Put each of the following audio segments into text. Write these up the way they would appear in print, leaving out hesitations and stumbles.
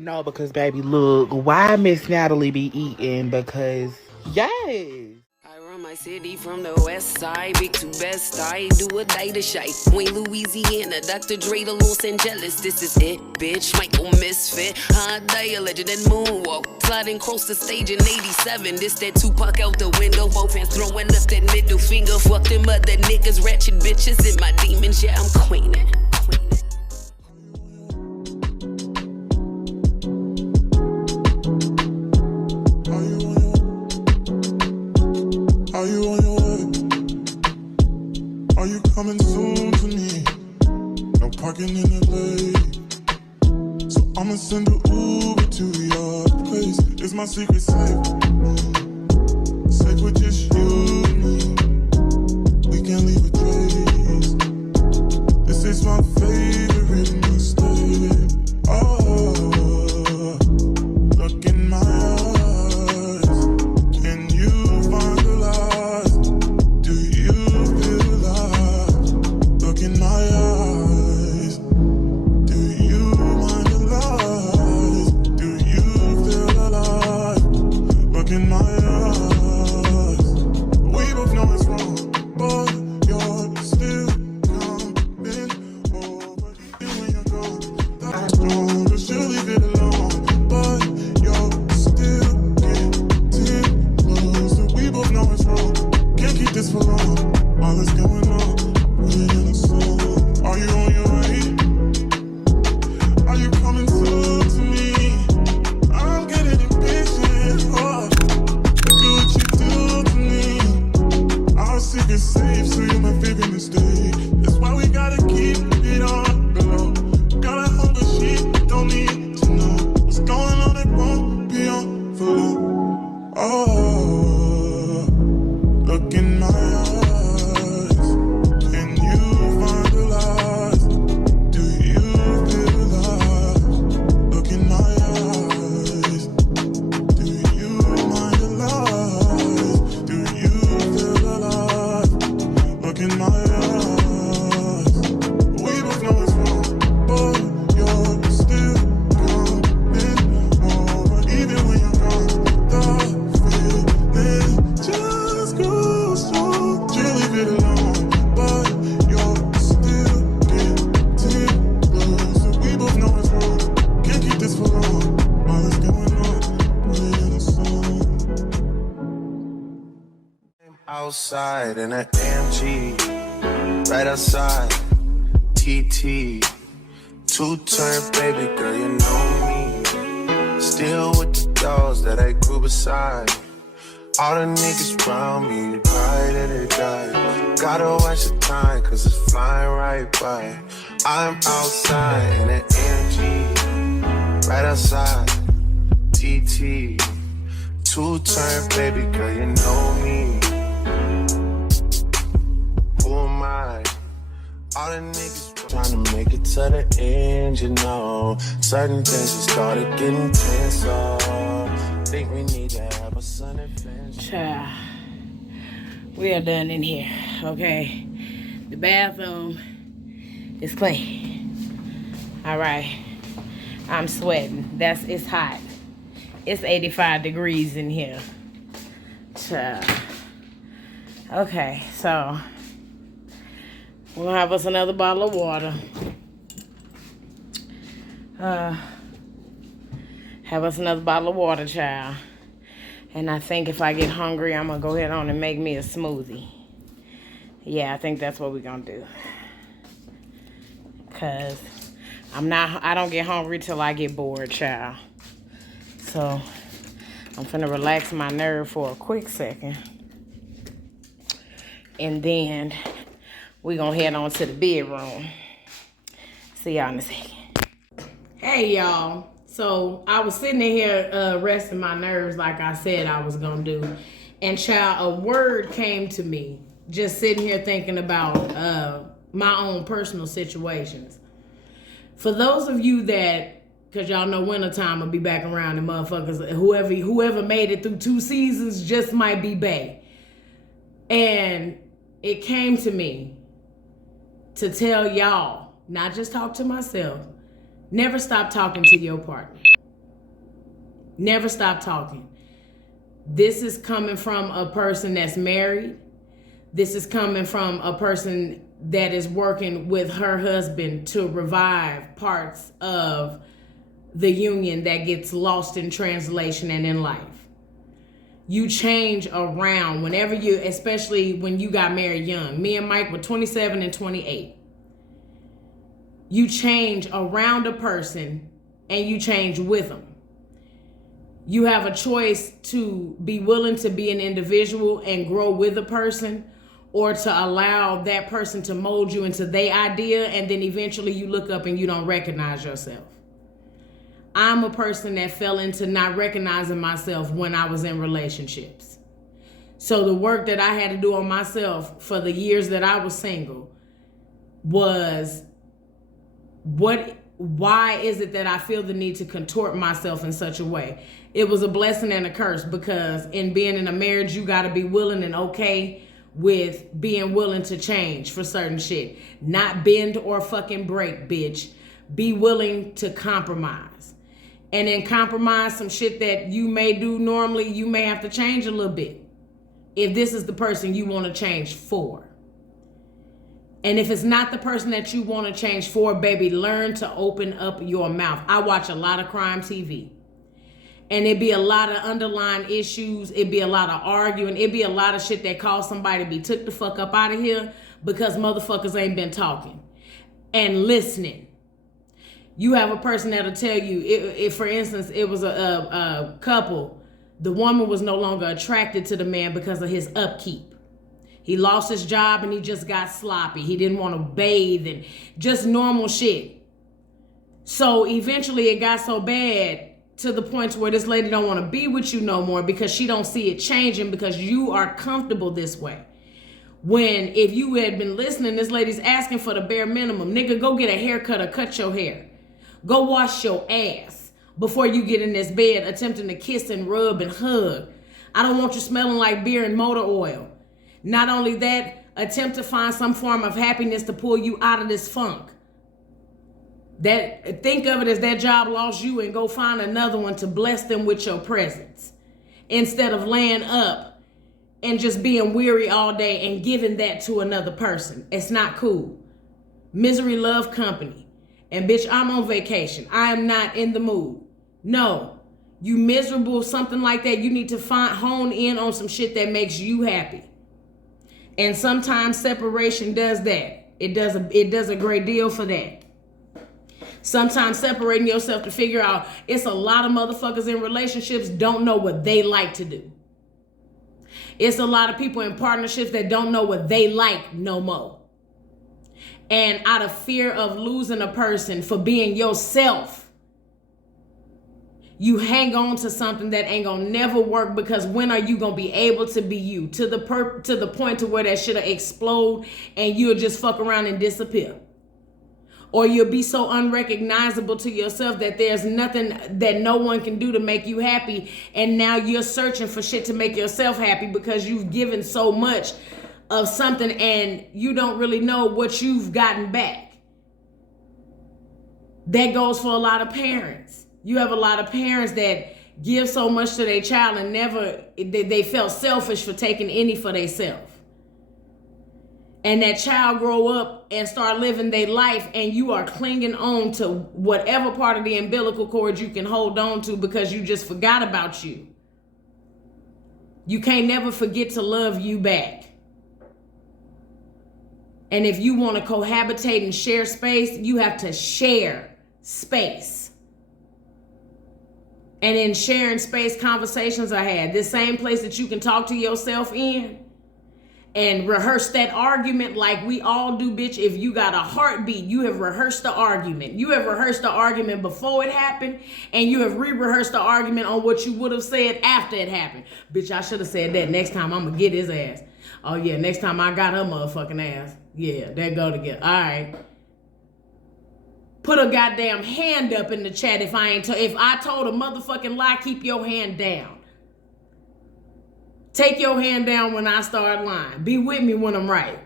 No, because baby, look, why Miss Natalie be eating? Because, yes. I run my city from the west side, big to best. I do a day to shy. Wayne, Louisiana, Dr. Dre to Los Angeles. This is it, bitch. Michael Misfit, high day, a legend and moonwalk. Sliding across the stage in '87. This that Tupac out the window. Both hands throwing up that middle finger. Fuck them other niggas, ratchet bitches, and my demons. Yeah, I'm queening. Are you on your way? Are you coming soon to me? No parking in LA, so I'ma send an Uber to your place. It's my secret safe, safe with just you and me. We can't leave a trace. This is my favorite mistake. Oh, look in my eyes. Can you find the light? Do you feel alive? Look in my eyes. Do you mind the lies? Do you feel alive? Look in my eyes. We both know it's wrong, but you're still coming over. Even when you're gone, that's wrong. But you leave it alone, but you're still getting closer. We both know it's wrong. Can't keep this for long. All that's going on, put it in a song. Are you on your way? Are you coming soon to me? I'm getting impatient. Oh, look at what you do to me. Our secret safe, so you're my favorite mistake. That's why we gotta keep it on the low. Got a hunger she don't need to know. What's going on, it won't be on for long. Oh, look in my eyes. Can you find the light? Do you feel alive? Look in my eyes. Do you mind the lies? Do you feel alive? Look in my eyes. We both know it's wrong, but you're still coming over. Even when you're gone, the feeling just grows strong. You leave it alone, but you're still getting closer. We both know it's wrong. Can't keep this for long. All that's going on, put it in a song. Outside in an AMG, right outside, TT. Two-turn baby girl, you know me. Still with the dolls that I grew beside. All the niggas around me, ride or they die. Gotta watch the time, cause it's flying right by. I'm outside in an AMG, right outside, TT. Two-turn baby girl, you know me. Who am I? All the niggas trying to make it to the end, you know. Certain things just started getting tense, so think we need to have a sun adventure. Child, we are done in here, okay? The bathroom is clean. All right, I'm sweating. It's hot. It's 85 degrees in here. Child. Okay, so we'll have us another bottle of water. Have us another bottle of water, child. And I think if I get hungry, I'm gonna go ahead on and make me a smoothie. Yeah, I think that's what we're gonna do. Cause I don't get hungry till I get bored, child. So I'm finna relax my nerve for a quick second. And then we gonna head on to the bedroom. See y'all in a second. Hey y'all. So I was sitting in here resting my nerves like I said I was gonna do. And child, a word came to me. Just sitting here thinking about my own personal situations. For those of you that, cause y'all know wintertime will be back around and motherfuckers, whoever made it through 2 seasons just might be bae. And it came to me to tell y'all, not just talk to myself, never stop talking to your partner. Never stop talking. This is coming from a person that's married. This is coming from a person that is working with her husband to revive parts of the union that gets lost in translation and in life. You change around whenever you, especially when you got married young. Me and Mike were 27 and 28. You change around a person and you change with them. You have a choice to be willing to be an individual and grow with a person, or to allow that person to mold you into their idea, and then eventually you look up and you don't recognize yourself. I'm a person that fell into not recognizing myself when I was in relationships. So the work that I had to do on myself for the years that I was single was, why is it that I feel the need to contort myself in such a way? It was a blessing and a curse, because in being in a marriage, you got to be willing and okay with being willing to change for certain shit. Not bend or fucking break, bitch. Be willing to compromise. And in compromise, some shit that you may do normally, you may have to change a little bit, if this is the person you want to change for. And if it's not the person that you want to change for, baby, learn to open up your mouth. I watch a lot of crime TV. And it'd be a lot of underlying issues. It'd be a lot of arguing. It'd be a lot of shit that caused somebody to be took the fuck up out of here because motherfuckers ain't been talking and listening. You have a person that'll tell you, if for instance, it was a couple, the woman was no longer attracted to the man because of his upkeep. He lost his job and he just got sloppy. He didn't want to bathe and just normal shit. So eventually it got so bad to the point where this lady don't want to be with you no more because she don't see it changing because you are comfortable this way. When if you had been listening, this lady's asking for the bare minimum. Nigga, go get a haircut or cut your hair. Go wash your ass before you get in this bed attempting to kiss and rub and hug. I don't want you smelling like beer and motor oil. Not only that, attempt to find some form of happiness to pull you out of this funk. That, think of it as that job lost you, and go find another one to bless them with your presence, instead of laying up and just being weary all day and giving that to another person. It's not cool. Misery love company. And bitch, I'm on vacation. I am not in the mood. No, you miserable, something like that. You need to hone in on some shit that makes you happy. And sometimes separation does that. It does a great deal for that. Sometimes separating yourself to figure out, it's a lot of motherfuckers in relationships don't know what they like to do. It's a lot of people in partnerships that don't know what they like no more. And out of fear of losing a person for being yourself, you hang on to something that ain't gonna never work, because when are you gonna be able to be you to the point to where that shit'll explode and you'll just fuck around and disappear? Or you'll be so unrecognizable to yourself that there's nothing that no one can do to make you happy. And now you're searching for shit to make yourself happy because you've given so much of something and you don't really know what you've gotten back. That goes for a lot of parents. You have a lot of parents that give so much to their child and they felt selfish for taking any for themselves. And that child grow up and start living their life, and you are clinging on to whatever part of the umbilical cord you can hold on to because you just forgot about you. You can't never forget to love you back. And if you want to cohabitate and share space, you have to share space. And in sharing space conversations I had, this same place that you can talk to yourself in, and rehearse that argument like we all do, bitch. If you got a heartbeat, you have rehearsed the argument. You have rehearsed the argument before it happened, and you have re-rehearsed the argument on what you would have said after it happened. Bitch, I should have said that. Next time I'm gonna get his ass. Oh yeah, next time I got her motherfucking ass. Yeah, that go together. All right. Put a goddamn hand up in the chat if I told a motherfucking lie, keep your hand down. Take your hand down when I start lying. Be with me when I'm right.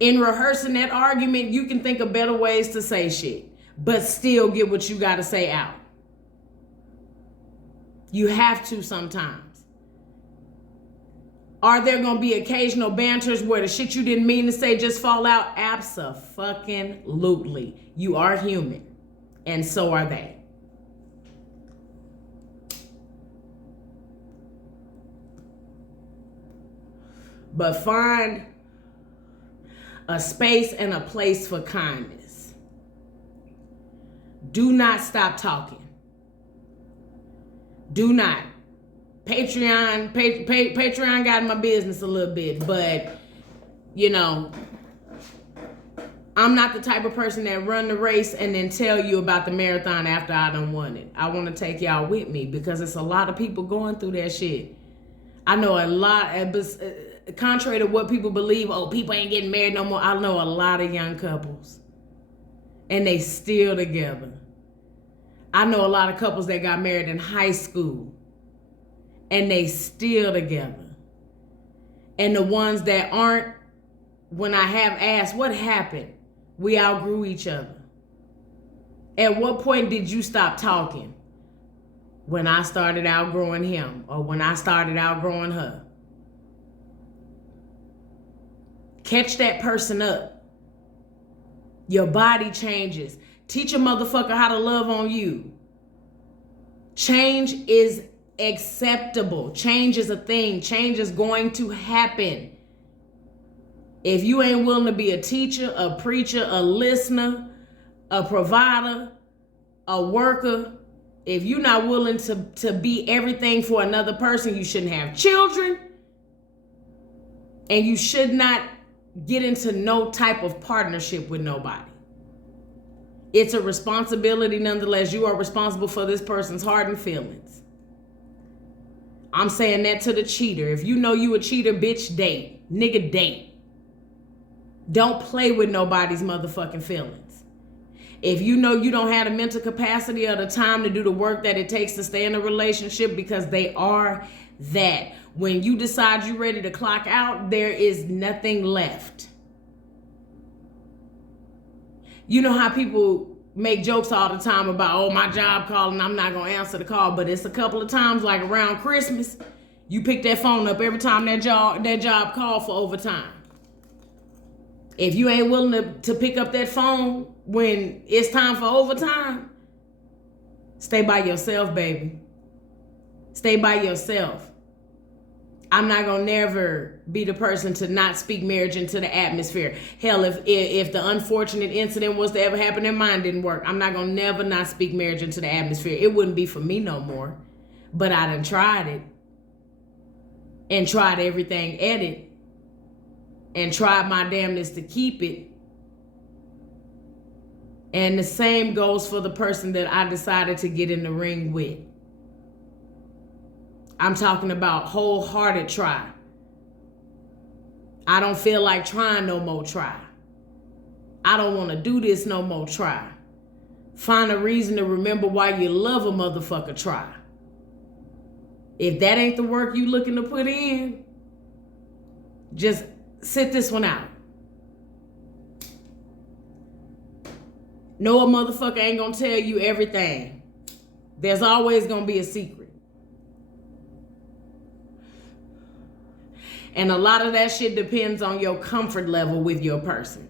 In rehearsing that argument, you can think of better ways to say shit, but still get what you got to say out. You have to sometimes. Are there going to be occasional banters where the shit you didn't mean to say just fall out? Abso-fucking-lutely. You are human. And so are they. But find a space and a place for kindness. Do not stop talking. Do not. Patreon got in my business a little bit, but you know, I'm not the type of person that run the race and then tell you about the marathon after I done won it. I want to take y'all with me because it's a lot of people going through that shit. I know a lot, contrary to what people believe, oh, people ain't getting married no more. I know a lot of young couples and they still together. I know a lot of couples that got married in high school and they still together. And the ones that aren't, when I have asked, what happened? We outgrew each other. At what point did you stop talking? When I started outgrowing him or when I started outgrowing her. Catch that person up. Your body changes. Teach a motherfucker how to love on you. Change is acceptable. Change is a thing. Change is going to happen. If you ain't willing to be a teacher, a preacher, a listener, a provider, a worker, if you're not willing to be everything for another person, you shouldn't have children. And you should not get into no type of partnership with nobody. It's a responsibility nonetheless. You are responsible for this person's heart and feelings. I'm saying that to the cheater. If you know you a cheater, bitch, date. Nigga, date. Don't play with nobody's motherfucking feelings. If you know you don't have the mental capacity or the time to do the work that it takes to stay in a relationship, because they are that. When you decide you're ready to clock out, there is nothing left. You know how people make jokes all the time about, oh, my job calling, I'm not going to answer the call. But it's a couple of times, like around Christmas, you pick that phone up every time that job call for overtime. If you ain't willing to pick up that phone when it's time for overtime, stay by yourself, baby. Stay by yourself. I'm not gonna never be the person to not speak marriage into the atmosphere. Hell, if the unfortunate incident was to ever happen and mine didn't work, I'm not gonna never not speak marriage into the atmosphere. It wouldn't be for me no more. But I done tried it. And tried everything at it. And tried my damnness to keep it. And the same goes for the person that I decided to get in the ring with. I'm talking about wholehearted try. I don't feel like trying no more, try. I don't want to do this no more, try. Find a reason to remember why you love a motherfucker, try. If that ain't the work you looking to put in, just sit this one out. No, a motherfucker ain't gonna tell you everything. There's always gonna be a secret. And a lot of that shit depends on your comfort level with your person.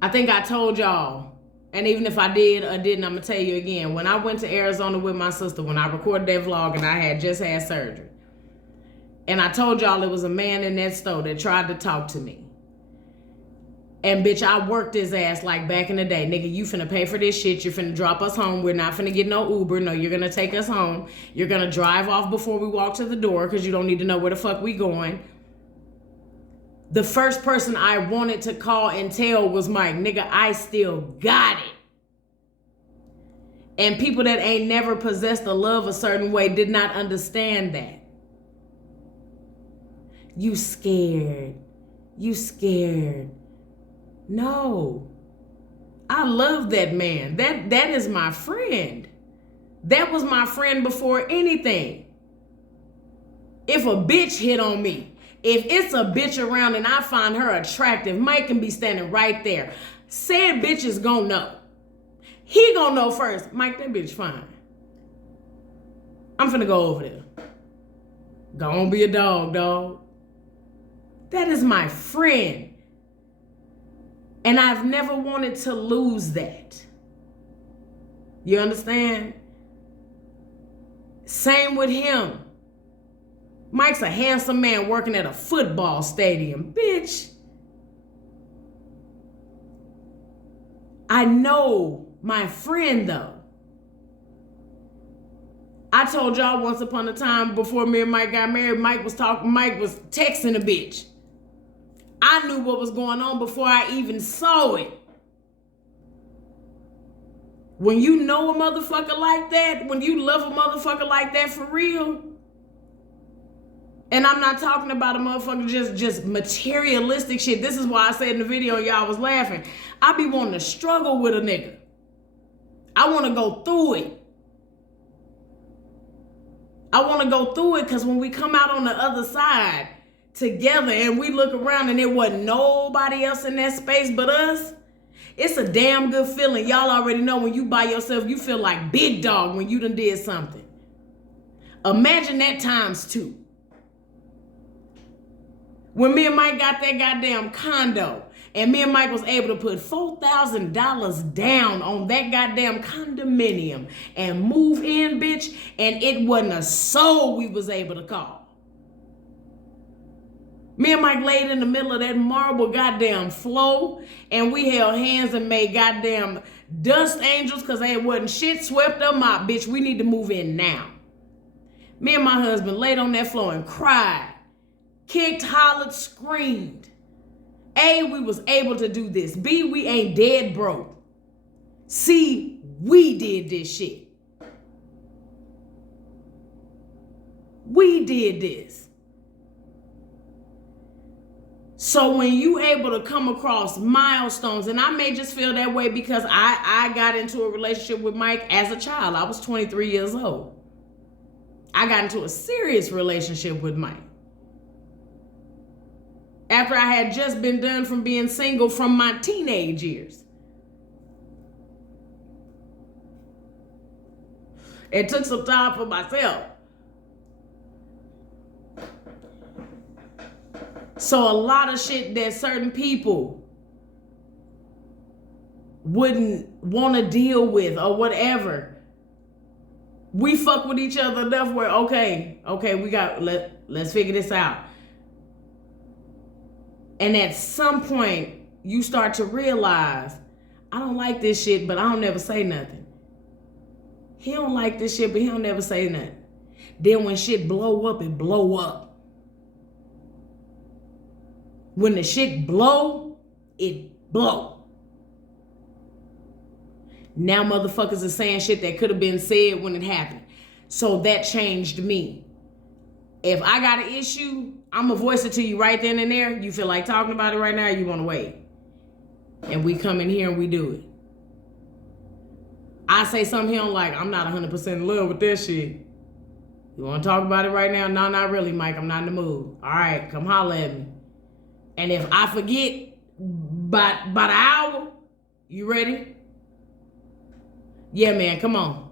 I think I told y'all, and even if I did or didn't, I'm gonna tell you again. When I went to Arizona with my sister, when I recorded that vlog and I had just had surgery, and I told y'all there was a man in that store that tried to talk to me. And bitch, I worked his ass like back in the day. Nigga, you finna pay for this shit. You're finna drop us home. We're not finna get no Uber. No, you're gonna take us home. You're gonna drive off before we walk to the door because you don't need to know where the fuck we going. The first person I wanted to call and tell was Mike. Nigga, I still got it. And people that ain't never possessed a love a certain way did not understand that. You scared. You scared. No, I love that man. That is my friend. That was my friend before anything. If a bitch hit on me, if it's a bitch around and I find her attractive, Mike can be standing right there. Said bitch is gonna know. He gonna know first. Mike, that bitch fine. I'm finna go over there. Go on, be a dog, dog. That is my friend. And I've never wanted to lose that. You understand? Same with him. Mike's a handsome man working at a football stadium. Bitch. I know my friend though. I told y'all once upon a time before me and Mike got married, Mike was texting a bitch. I knew what was going on before I even saw it. When you know a motherfucker like that, when you love a motherfucker like that for real, and I'm not talking about a motherfucker just materialistic shit. This is why I said in the video, y'all was laughing. I be wanting to struggle with a nigga. I want to go through it. I want to go through it because when we come out on the other side together and we look around and there wasn't nobody else in that space but us, it's a damn good feeling. Y'all already know when you by yourself, you feel like big dog when you done did something. Imagine that times 2. When me and Mike got that goddamn condo and me and Mike was able to put $4,000 down on that goddamn condominium and move in, bitch, and it wasn't a soul we was able to call. Me and Mike laid in the middle of that marble goddamn floor and we held hands and made goddamn dust angels because there wasn't shit swept up my bitch. We need to move in now. Me and my husband laid on that floor and cried, kicked, hollered, screamed. A, we was able to do this. B, we ain't dead broke. C, we did this shit. We did this. So when you able to come across milestones, and I may just feel that way because I got into a relationship with Mike as a child. I was 23 years old. I got into a serious relationship with Mike after I had just been done from being single from my teenage years. It took some time for myself. So a lot of shit that certain people wouldn't want to deal with or whatever, we fuck with each other enough where, okay, let's figure this out. And at some point, you start to realize, I don't like this shit, but I don't never say nothing. He don't like this shit, but he don't never say nothing. Then when shit blow up, it blow up. When the shit blow, it blow. Now motherfuckers are saying shit that could have been said when it happened. So that changed me. If I got an issue, I'm going to voice it to you right then and there. You feel like talking about it right now, or you want to wait? And we come in here and we do it. I say something he don't like, I'm not 100% in love with that shit. You want to talk about it right now? No, not really, Mike. I'm not in the mood. All right, come holler at me. And if I forget by the hour, you ready? Yeah, man, come on.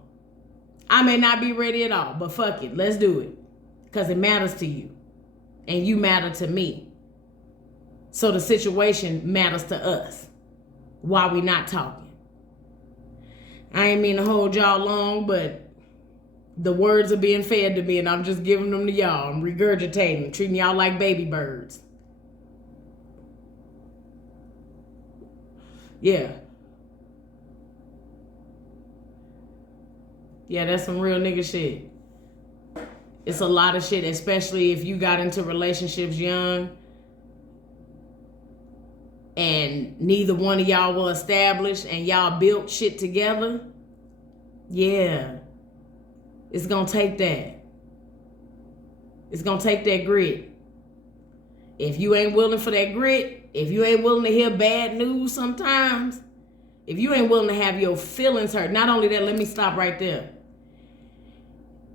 I may not be ready at all, but fuck it. Let's do it. Because it matters to you. And you matter to me. So the situation matters to us. While we not talking. I ain't mean to hold y'all long, but the words are being fed to me and I'm just giving them to y'all. I'm regurgitating, treating y'all like baby birds. Yeah. Yeah, that's some real nigga shit. It's a lot of shit, especially if you got into relationships young and neither one of y'all were established and y'all built shit together. Yeah. It's gonna take that. It's gonna take that grit. If you ain't willing for that grit, if you ain't willing to hear bad news sometimes, if you ain't willing to have your feelings hurt, not only that, let me stop right there.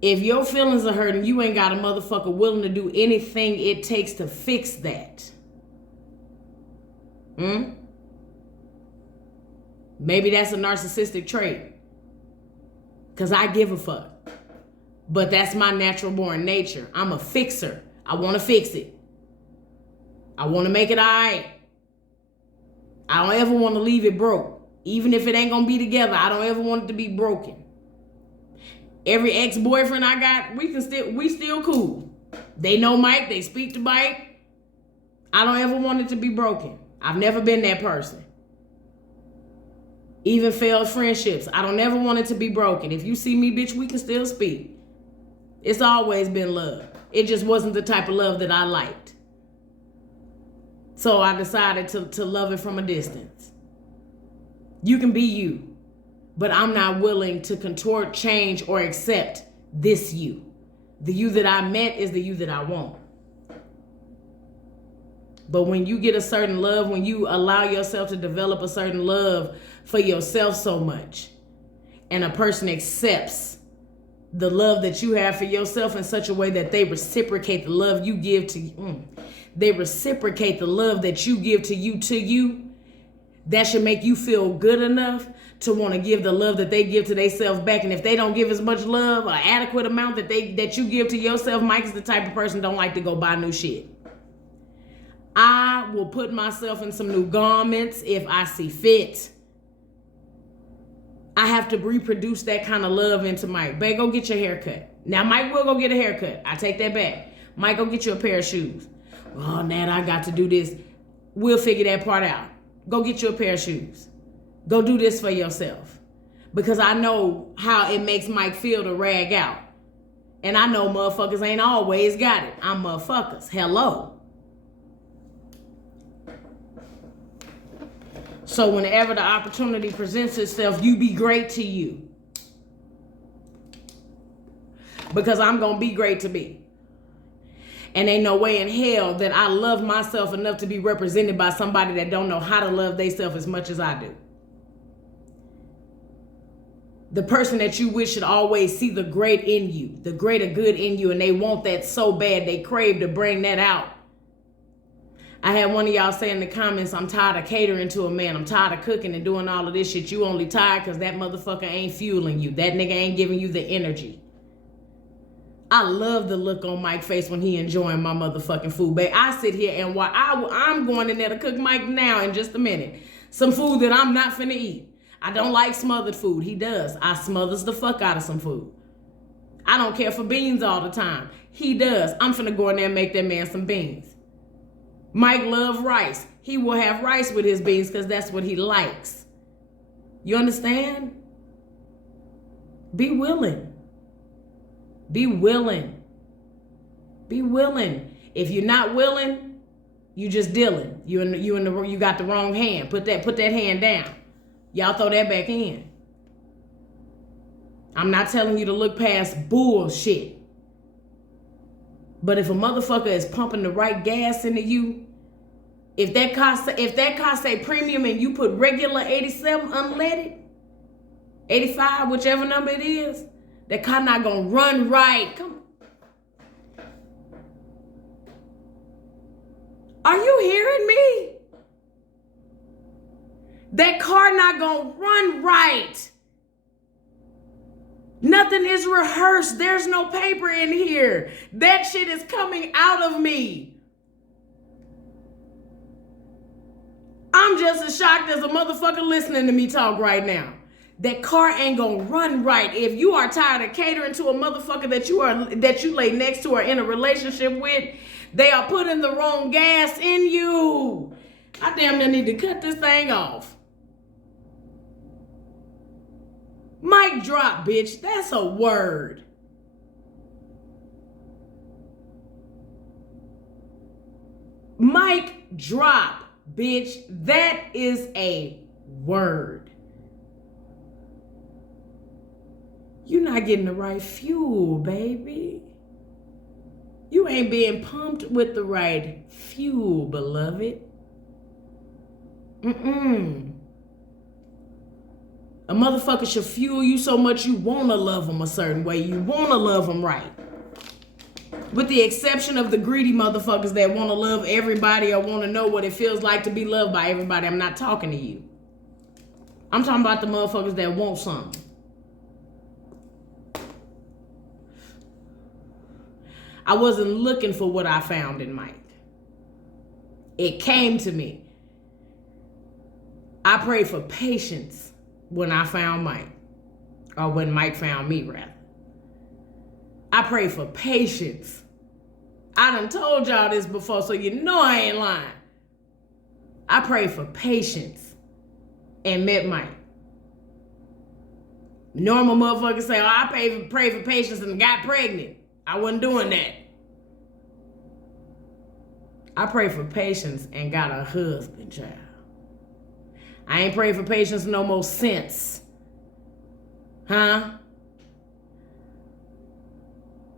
If your feelings are hurting, you ain't got a motherfucker willing to do anything it takes to fix that. Maybe that's a narcissistic trait. Because I give a fuck. But that's my natural born nature. I'm a fixer. I want to fix it. I want to make it all right. I don't ever want to leave it broke. Even if it ain't going to be together, I don't ever want it to be broken. Every ex-boyfriend I got, we still cool. They know Mike, they speak to Mike. I don't ever want it to be broken. I've never been that person. Even failed friendships, I don't ever want it to be broken. If you see me, bitch, we can still speak. It's always been love. It just wasn't the type of love that I liked. So I decided to love it from a distance. You can be you, but I'm not willing to contort, change, or accept this you. The you that I met is the you that I want. But when you get a certain love, when you allow yourself to develop a certain love for yourself so much, and a person accepts the love that you have for yourself in such a way that they reciprocate the love you give to you, they reciprocate the love that you give to you, that should make you feel good enough to want to give the love that they give to themselves back. And if they don't give as much love, an adequate amount that you give to yourself, Mike is the type of person don't like to go buy new shit. I will put myself in some new garments if I see fit. I have to reproduce that kind of love into Mike. Babe, go get your hair cut. Now, Mike will go get a haircut. I take that back. Mike, go get you a pair of shoes. Oh, Nat, I got to do this. We'll figure that part out. Go get you a pair of shoes. Go do this for yourself. Because I know how it makes Mike feel to rag out. And I know motherfuckers ain't always got it. I'm motherfuckers. Hello. So whenever the opportunity presents itself, you be great to you. Because I'm going to be great to me. And ain't no way in hell that I love myself enough to be represented by somebody that don't know how to love themselves as much as I do. The person that you wish should always see the great in you, the greater good in you, and they want that so bad, they crave to bring that out. I had one of y'all say in the comments, I'm tired of catering to a man. I'm tired of cooking and doing all of this shit. You only tired because that motherfucker ain't fueling you. That nigga ain't giving you the energy. I love the look on Mike's face when he enjoying my motherfucking food, babe. I sit here and while I'm going in there to cook Mike now in just a minute. Some food that I'm not finna eat. I don't like smothered food. He does. I smothers the fuck out of some food. I don't care for beans all the time. He does. I'm finna go in there and make that man some beans. Mike loves rice. He will have rice with his beans because that's what he likes. You understand? Be willing. Be willing. Be willing. If you're not willing, you just dealing. You got the wrong hand. Put that hand down. Y'all throw that back in. I'm not telling you to look past bullshit. But if a motherfucker is pumping the right gas into you, if that car say premium and you put regular 87 unleaded, 85, whichever number it is, that car not gonna run right. Come on. Are you hearing me? That car not gonna run right. Nothing is rehearsed. There's no paper in here. That shit is coming out of me. I'm just as shocked as a motherfucker listening to me talk right now. That car ain't gonna run right. If you are tired of catering to a motherfucker that you lay next to or in a relationship with, they are putting the wrong gas in you. I damn near need to cut this thing off. Mic drop, bitch. That's a word. Mic drop, bitch. That is a word. You're not getting the right fuel, baby. You ain't being pumped with the right fuel, beloved. A motherfucker should fuel you so much you want to love them a certain way. You want to love them right. With the exception of the greedy motherfuckers that want to love everybody or want to know what it feels like to be loved by everybody. I'm not talking to you. I'm talking about the motherfuckers that want something. I wasn't looking for what I found in Mike. It came to me. I prayed for patience when I found Mike. Or when Mike found me, rather. I prayed for patience. I done told y'all this before, so you know I ain't lying. I prayed for patience and met Mike. Normal motherfuckers say, oh, I prayed for patience and got pregnant. I wasn't doing that. I prayed for patience and got a husband, child. I ain't prayed for patience no more since. Huh?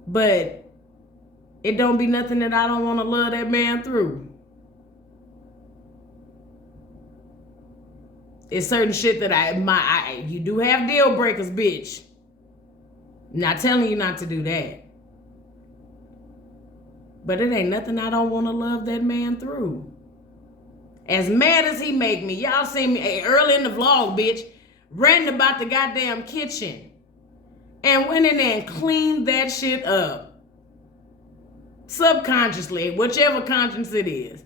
But it don't be nothing that I don't want to love that man through. It's certain shit that you do have deal breakers, bitch. Not telling you not to do that. But it ain't nothing I don't want to love that man through. As mad as he make me, y'all seen me early in the vlog, bitch, ranting about the goddamn kitchen. And went in there and cleaned that shit up. Subconsciously, whichever conscience it is.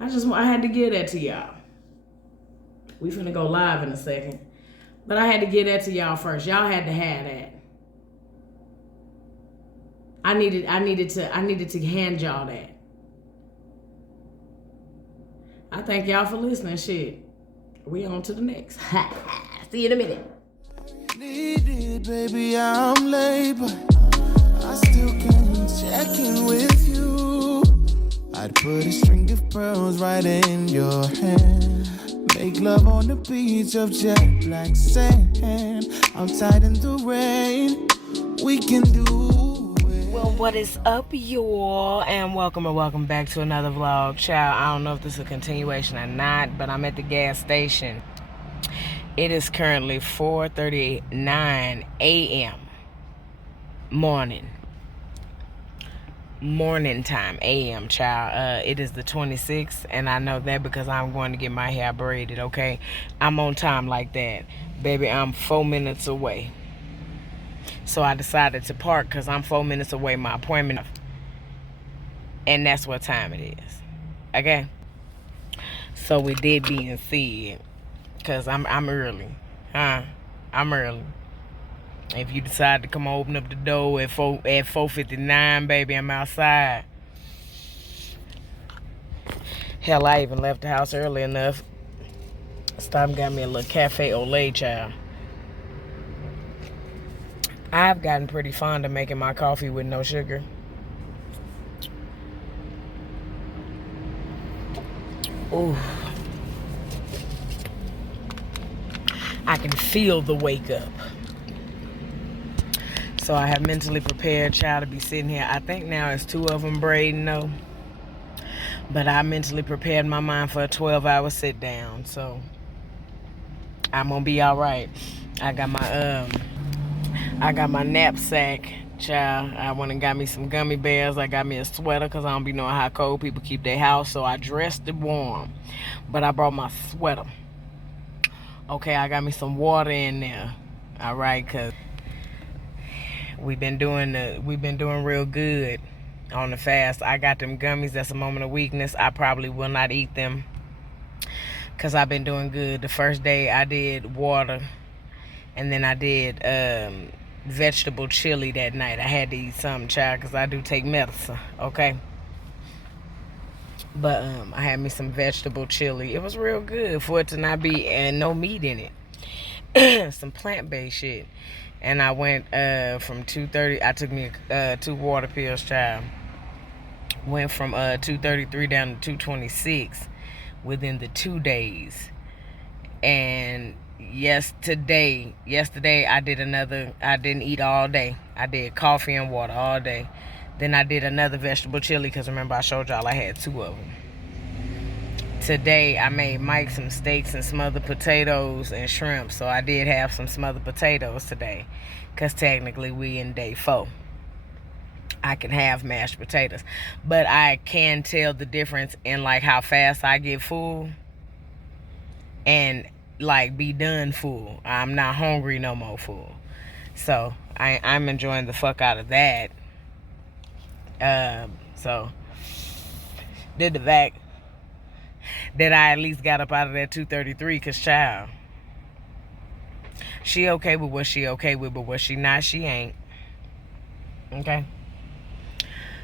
I had to give that to y'all. We finna go live in a second. But I had to give that to y'all first. Y'all had to have that. I needed to hand y'all that. I thank y'all for listening. Shit. We on to the next. See you in a minute. Needed, baby, I'm late, but I still can check in with you. I'd put a string of pearls right in your hand. Make love on the beach of jet black sand. Outside in the rain, we can do it. Well, what is up, y'all? And welcome back to another vlog. Child, I don't know if this is a continuation or not, but I'm at the gas station. It is currently 4:39 a.m. Morning time, a.m. child. It is the 26th, and I know that because I'm going to get my hair braided, okay? I'm on time like that. Baby, I'm 4 minutes away. So I decided to park because I'm 4 minutes away my appointment. And that's what time it is. Okay? So with that being said, because I'm early. Huh? I'm early. If you decide to come open up the door at 4:59, baby, I'm outside. Hell, I even left the house early enough. Stopped and got me a little cafe au lait, child. I've gotten pretty fond of making my coffee with no sugar. Ooh. I can feel the wake up. So I have mentally prepared, child, to be sitting here. I think now it's 2 of them braiding though. But I mentally prepared my mind for a 12-hour sit down. So I'm gonna be all right. I got my knapsack, child. I went and got me some gummy bears. I got me a sweater because I don't be knowing how cold people keep their house. So I dressed it warm. But I brought my sweater. Okay, I got me some water in there. All right, because we've been doing real good on the fast. I got them gummies. That's a moment of weakness. I probably will not eat them because I've been doing good. The first day I did water, and then I did vegetable chili that night. I had to eat something, child, because I do take medicine, okay? But I had me some vegetable chili. It was real good for it to not be no meat in it. Some plant-based shit. And I went from 2:30. I took me 2 water pills, child. Went from 233 down to 226 within the 2 days. And yesterday I didn't eat all day. I did coffee and water all day. Then I did another vegetable chili because remember I showed y'all I had 2 of them. Today I made Mike some steaks and smothered potatoes and shrimp. So I did have some smothered potatoes today because technically we in day 4. I can have mashed potatoes. But I can tell the difference in like how fast I get full and like be done full. I'm not hungry no more full. So I'm enjoying the fuck out of that. So did the fact that I at least got up out of that 233, cause child, she okay with what she okay with, but what she not, she ain't. Okay.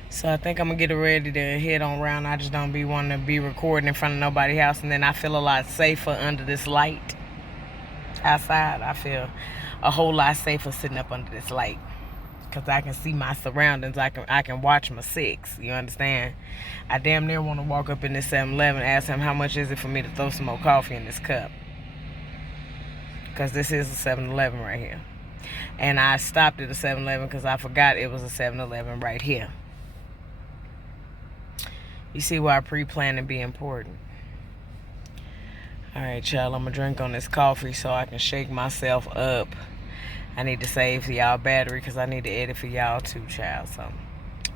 So I think I'm gonna get ready to head on around. I just don't be wanting to be recording in front of nobody's house, and then I feel a lot safer under this light. Outside, I feel a whole lot safer sitting up under this light, cause I can see my surroundings. I can watch my six. You understand? I damn near want to walk up in this 7-Eleven and ask him how much is it for me to throw some more coffee in this cup, cause this is a 7-Eleven right here, and I stopped at a 7-Eleven because I forgot it was a 7-Eleven right here. You see why pre-planning be important. All right, y'all, I'm gonna drink on this coffee so I can shake myself up. I need to save y'all battery because I need to edit for y'all too, child. So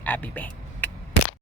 I'll be back.